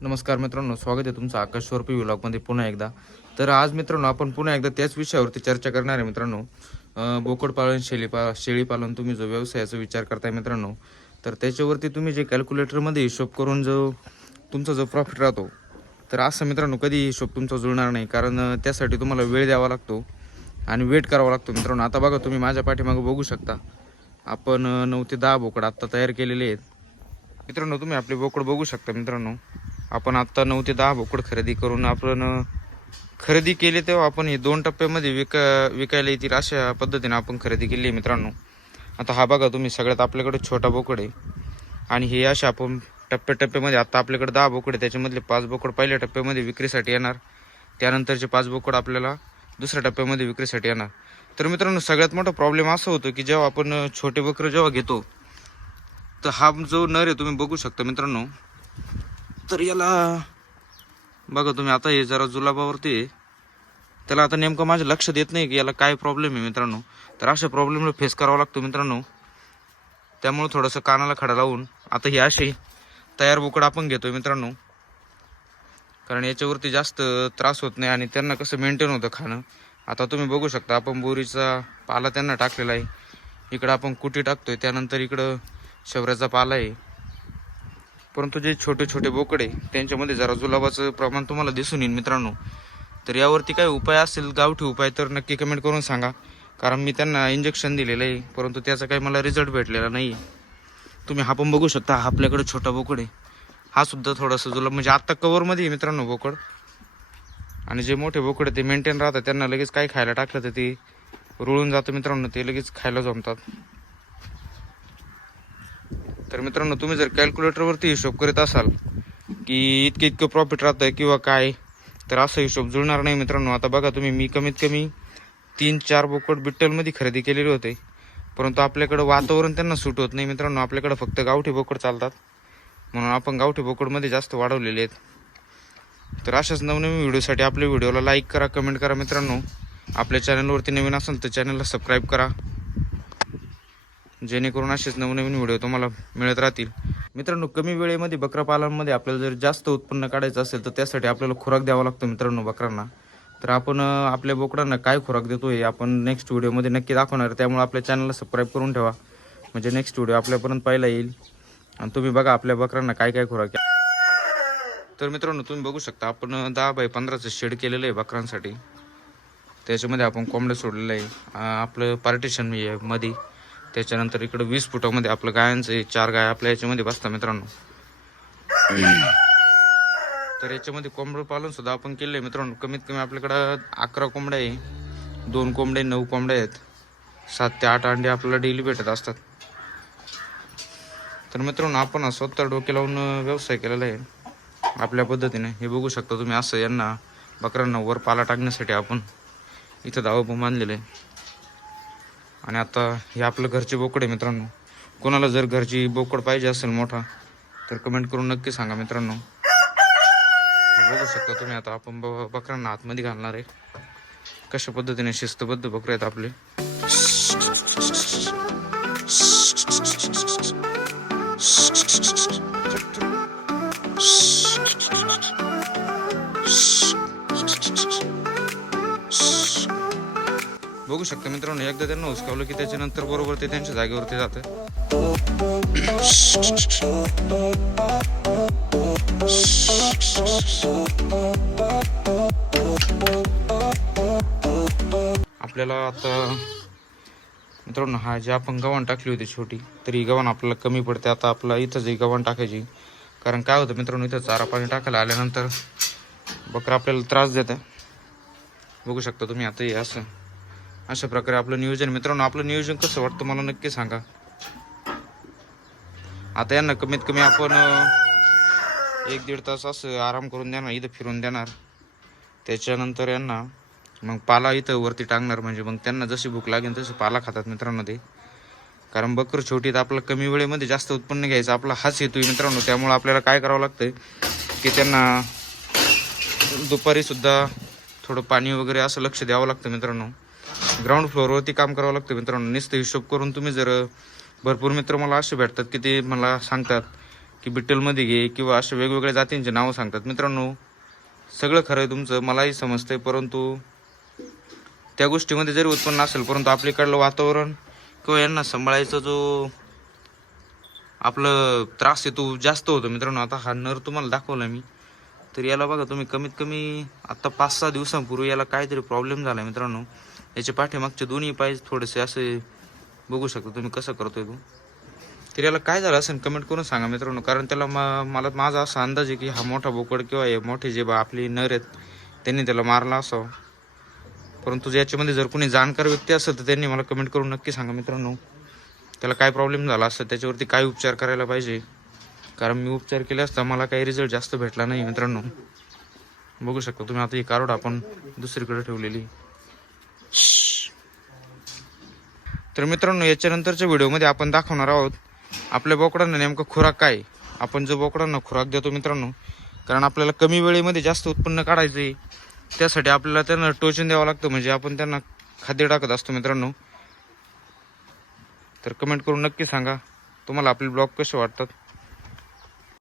नमस्कार मित्रांनो स्वागत आहे तुमचं आकाश स्वरूपी व्लॉगमध्ये पुन्हा एकदा. तर आज मित्रांनो आपण पुन्हा एकदा त्याच विषयावरती चर्चा करणार आहे मित्रांनो. अं, बोकडपालन शेळीपा शेळीपालन तुम्ही जो व्यवसायाचा विचार करताय मित्रांनो तर त्याच्यावरती तुम्ही जे कॅल्क्युलेटरमध्ये हिशोब करून जो तुमचा जो प्रॉफिट राहतो तर असं मित्रांनो कधी हिशोब तुमचा जुळणार नाही. कारण त्यासाठी तुम्हाला वेळ द्यावा लागतो आणि वेट करावा लागतो मित्रांनो. आता बघा तुम्ही माझ्या पाठीमागं बघू शकता. आपण नऊ ते दहा बोकड आत्ता तयार केलेले आहेत. मित्रांनो तुम्ही आपले बोकड बघू शकता मित्रांनो. आपण आत्ता नऊ ते दहा बोकड खरेदी करून आपण खरेदी केले तेव्हा आपण हे दोन टप्प्यामध्ये विक विकायला येतील अशा पद्धतीने आपण खरेदी केली आहे मित्रांनो. आता हा बघा तुम्ही सगळ्यात आपल्याकडे छोटा बोकड आहे. आणि हे असे आपण टप्प्याटप्प्यामध्ये आता आपल्याकडे दहा बोकड आहे त्याच्यामधले पाच बोकड पहिल्या टप्प्यामध्ये विक्रीसाठी येणार. त्यानंतरचे पाच बोकड आपल्याला दुसऱ्या टप्प्यामध्ये विक्रीसाठी येणार. तर मित्रांनो सगळ्यात मोठा प्रॉब्लेम असा होतो की जेव्हा आपण छोटे बकरं जेव्हा घेतो तर हा जो नर आहे तुम्ही बघू शकता मित्रांनो. तर याला बघा तुम्ही आता हे जरा जुलाबावरती आहे. त्याला आता नेमकं माझं लक्ष देत नाही की याला काय प्रॉब्लेम आहे मित्रांनो. तर अशा प्रॉब्लेमला फेस करावा लागतो मित्रांनो. त्यामुळे थोडंसं कानाला खडा लावून आता ही अशी तयार बोकड आपण घेतो मित्रांनो. कारण याच्यावरती जास्त त्रास होत नाही आणि त्यांना कसं मेंटेन होतं खाणं. आता तुम्ही बघू शकता आपण बोरीचा पाला त्यांना टाकलेला आहे. इकडं आपण कुटी टाकतोय त्यानंतर इकडं शेवऱ्याचा पाला आहे. परंतु जे छोटे छोटे बोकडे त्यांच्यामध्ये जरा जुलाबाचं प्रमाण तुम्हाला दिसून येईल मित्रांनो. तर यावरती काय उपाय असेल गावठी उपाय तर नक्की कमेंट करून सांगा. कारण मी त्यांना इंजेक्शन दिलेलं आहे परंतु त्याचा काही मला रिझल्ट भेटलेला नाही तुम्ही हा पण बघू शकता हा आपल्याकडे छोटा बोकड आहे. हा सुद्धा थोडासा जुलाब म्हणजे आत्ता कवरमध्ये आहे मित्रांनो बोकड. आणि जे मोठे बोकडे ते मेंटेन राहतात. त्यांना लगेच काय खायला टाकलं तर ते रुळून जातं मित्रांनो ते लगेच खायला जमतात. तर मित्रांनो तुम्ही जर कॅल्क्युलेटरवरती हिशोब करीत असाल की इतके इतकं प्रॉफिट राहतं किंवा काय तर असं हिशोब जुळणार नाही मित्रांनो. आता बघा तुम्ही मी कमीत कमी तीन चार बोकड बिट्टलमध्ये खरेदी केलेले होते. परंतु आपल्याकडं वातावरण त्यांना सूट होत नाही मित्रांनो. आपल्याकडं फक्त गावठी बोकड चालतात. म्हणून आपण गावठी बोकडमध्ये जास्त वाढवलेले आहेत. तर अशाच नवनवीन व्हिडिओसाठी आपल्या व्हिडिओला लाईक करा कमेंट करा मित्रांनो. आपल्या चॅनलवरती नवीन असेल तर चॅनलला सबस्क्राईब करा. जेणेकरून असेच नवनवीन व्हिडिओ तुम्हाला मिळत राहतील. मित्रांनो कमी वेळेमध्ये बकरा पालनमध्ये आपल्याला जर जास्त उत्पन्न काढायचं असेल तर त्यासाठी आपल्याला खुराक द्यावा लागतो मित्रांनो बकरांना. तर आपण आपल्या बोकडांना काय खुराक देतो हे आपण नेक्स्ट व्हिडिओमध्ये नक्की दाखवणार त्यामुळे आपल्या चॅनलला सबस्क्राईब करून ठेवा. म्हणजे नेक्स्ट व्हिडिओ आपल्यापर्यंत पाहायला येईल. आणि तुम्ही बघा आपल्या बकरांना काय काय खुराक तर मित्रांनो तुम्ही बघू शकता आपण दहा बाय पंधराचं शेड केलेलं आहे बकरांसाठी. त्याच्यामध्ये आपण कोंबड्या सोडलेलं आहे. आपलं पार्टिशन आहे मध्ये त्याच्यानंतर इकडं वीस फुटामध्ये आपलं गायांचं चार गाय आपल्या याच्यामध्ये बसतात मित्रांनो. तर याच्यामध्ये कोंबडं पालन सुद्धा आपण केलं आहे मित्रांनो. कमीत कमी आपल्याकडं अकरा कोंबड्या आहे. दोन कोंबडे नऊ कोंबड्या आहेत. सात ते आठ अंडे आपल्याला डेली भेटत असतात. तर मित्रांनो आपण स्वतः डोके लावून व्यवसाय केलेला आहे. आपल्या पद्धतीने. हे बघू शकता तुम्ही असं यांना बकऱ्यांना वर पाला टाकण्यासाठी आपण इथं दावा बांधलेलं आहे. आणि आता हे आपलं घरचे बोकड आहे मित्रांनो. कोणाला जर घरची बोकड पाहिजे असेल मोठा तर कमेंट करून नक्की सांगा मित्रांनो. बघू शकता तुम्ही आता आपण बकऱ्यांना आतमध्ये घालणार आहे. कशा पद्धतीने शिस्तबद्ध बकरे आहेत आपले. बघू शकता मित्रांनो एकदा त्यांना हुसकावलं की त्याच्यानंतर बरोबर ते त्यांच्या जागेवरती जातं. आपल्याला आता मित्रांनो हा जे आपण गव्हाण टाकली होती छोटी तर ही गव्हाण आपल्याला कमी पडते. आता आपला इथंच ही गव्हाण टाकायची कारण काय होतं मित्रांनो इथं चारा पाणी टाकायला आल्यानंतर बकरं आपल्याला त्रास देतं. बघू शकता तुम्ही आता हे असं. अशा प्रकारे आपलं नियोजन. मित्रांनो आपलं नियोजन कसं वाटतं मला नक्की सांगा. आता यांना कमीत कमी आपण एक दीड तास असं आराम करून देणार इथं फिरून देणार. त्याच्यानंतर यांना मग पाला इथं वरती टाकणार म्हणजे मग त्यांना जशी भूक लागेल तशी पाला खातात मित्रांनो ते. कारण बकर छोटी तर आपलं कमी वेळेमध्ये जास्त उत्पन्न घ्यायचं आपला हाच हेतू आहे मित्रांनो. त्यामुळे आपल्याला काय करावं लागतं की त्यांना दुपारी सुद्धा थोडं पाणी वगैरे असं लक्ष द्यावं लागतं मित्रांनो. ग्राउंड फ्लोअरवरती काम करावं लागतं मित्रांनो. नुसतं हिशोब करून तुम्ही जर भरपूर मित्र मला असे भेटतात की ते मला सांगतात की बिट्टलमध्ये घे किंवा असे वेगवेगळ्या जातींचे नावं सांगतात. मित्रांनो सगळं खरं आहे तुमचं मलाही समजतंय परंतु त्या गोष्टीमध्ये जरी उत्पन्न असेल परंतु आपल्याकडलं वातावरण किंवा यांना सांभाळायचा जो आपलं त्रास आहे तो जास्त होतो मित्रांनो. आता हा नर तुम्हाला दाखवला मी. तर याला बघा तुम्ही कमीत कमी आता पाच सहा दिवसांपूर्वी याला काहीतरी प्रॉब्लेम झाला मित्रांनो. याचे पाठीमागचे दोन्ही पाय थोडेसे असे बघू शकता तुम्ही कसं करतोय तो. तर याला काय झालं असेल कमेंट करून सांगा मित्रांनो. कारण त्याला मा- मला माझा असा अंदाज आहे की हा मोठा बोकड किंवा हे मोठे जे बा आपली नर आहेत त्यांनी त्याला मारला असावं. परंतु याच्यामध्ये जर कोणी जाणकार व्यक्ती असेल तर त्यांनी मला कमेंट करून नक्की सांगा मित्रांनो. त्याला काय प्रॉब्लेम झाला असतं त्याच्यावरती काय उपचार करायला पाहिजे? कारण मी उपचार केले असता मला काही रिझल्ट जास्त भेटला नाही मित्रांनो. बघू शकता तुम्ही आता ही कारोड आपण दुसरीकडे ठेवलेली. तर मित्रांनो याच्यानंतरच्या व्हिडिओमध्ये आपण दाखवणार आहोत आपल्या बोकडांना नेमकं खुराक काय आपण जो बोकडांना खुराक देतो मित्रांनो कारण आपल्याला कमी वेळेमध्ये जास्त उत्पन्न काढायचं आहे त्यासाठी आपल्याला त्यांना टोचन द्यावं लागतं म्हणजे आपण त्यांना खाद्य टाकत असतो मित्रांनो. तर कमेंट करून नक्की सांगा तुम्हाला आपले ब्लॉग कसे वाटतात?